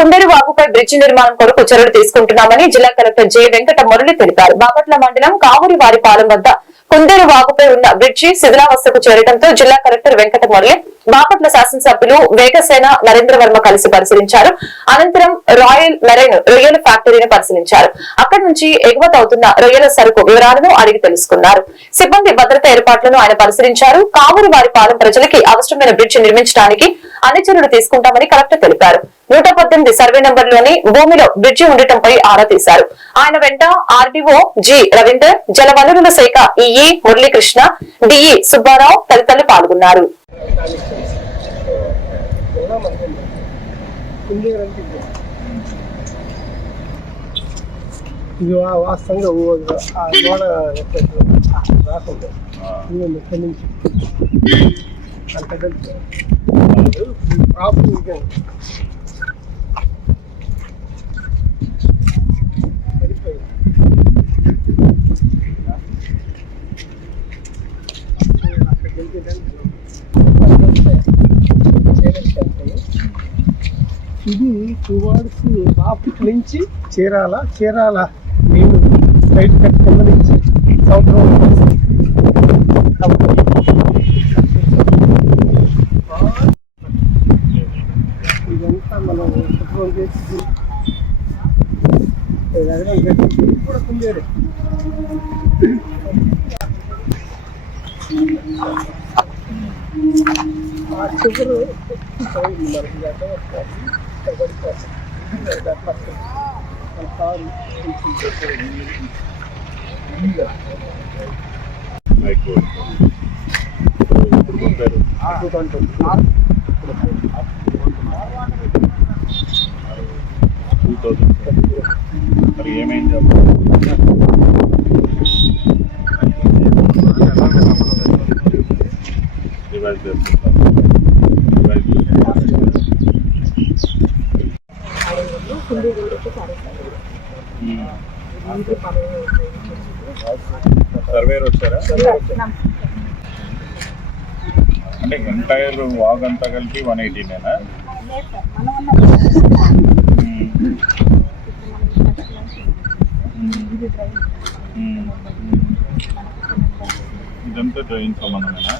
కుండేరు వాగుపై bridge నిర్మాణం కొరకు చర్యలు తీసుకుంటున్నామని జిల్లా కలెక్టర్ జె వెంకట మురళి తెలిపారు. బాపట్ల మండలం కావూరివారిపాలెం వద్ద కుండేరు వాగుపై ఉన్న బ్రిడ్జి శిథిలావస్థకు చేరడంతో జిల్లా కలెక్టర్ వెంకట మురళి బాపట్ల శాసనసభ్యులు వేగసేన నరేంద్రవర్మ కలిసి పరిశీలించారు. అనంతరం రాయల్ మెరైన్ రొయ్యల ఫ్యాక్టరీని పరిశీలించారు. అక్కడి నుంచి ఎగుమతి అవుతున్న రొయ్యల సరుకు వివరాలను అడిగి తెలుసుకున్నారు. సిబ్బంది భద్రత ఏర్పాట్లను ఆయన పరిశీలించారు. కావూరివారిపాలెం ప్రజలకి అవసరమైన బ్రిడ్జి నిర్మించడానికి అన్ని చర్యలు తీసుకుంటామని కలెక్టర్ తెలిపారు. 118 సర్వే నంబర్లోని భూమిలో బ్రిడ్జి ఉండటంపై ఆరా తీశారు. ఆయన వెంట ఆర్డీఓ జి రవీందర్, జలవనరుల శాఖ ఈఈ మురళీకృష్ణ, డిఈ సుబ్బారావు తదితరులు పాల్గొన్నారు. ఇది టువర్డ్స్ ట్రాఫిక్ నుంచి చీరాల నేను స్ట్రైట్ కట్ కింద నుంచి సౌత్ రోడ్ ఇదంతా మనం పెట్రోల్ చేసి కూడా కుందేరు ఆ షుగర్ మరి ఏమైంది? రివైజ్ చేస్తున్నాం. సర్వేర్ వచ్చారా? అంటే ఎంటైర్ వాగ్ అంతా కలిపి 180నేనా? ఇదంతా డ్రైన్ సంబంధమేనా?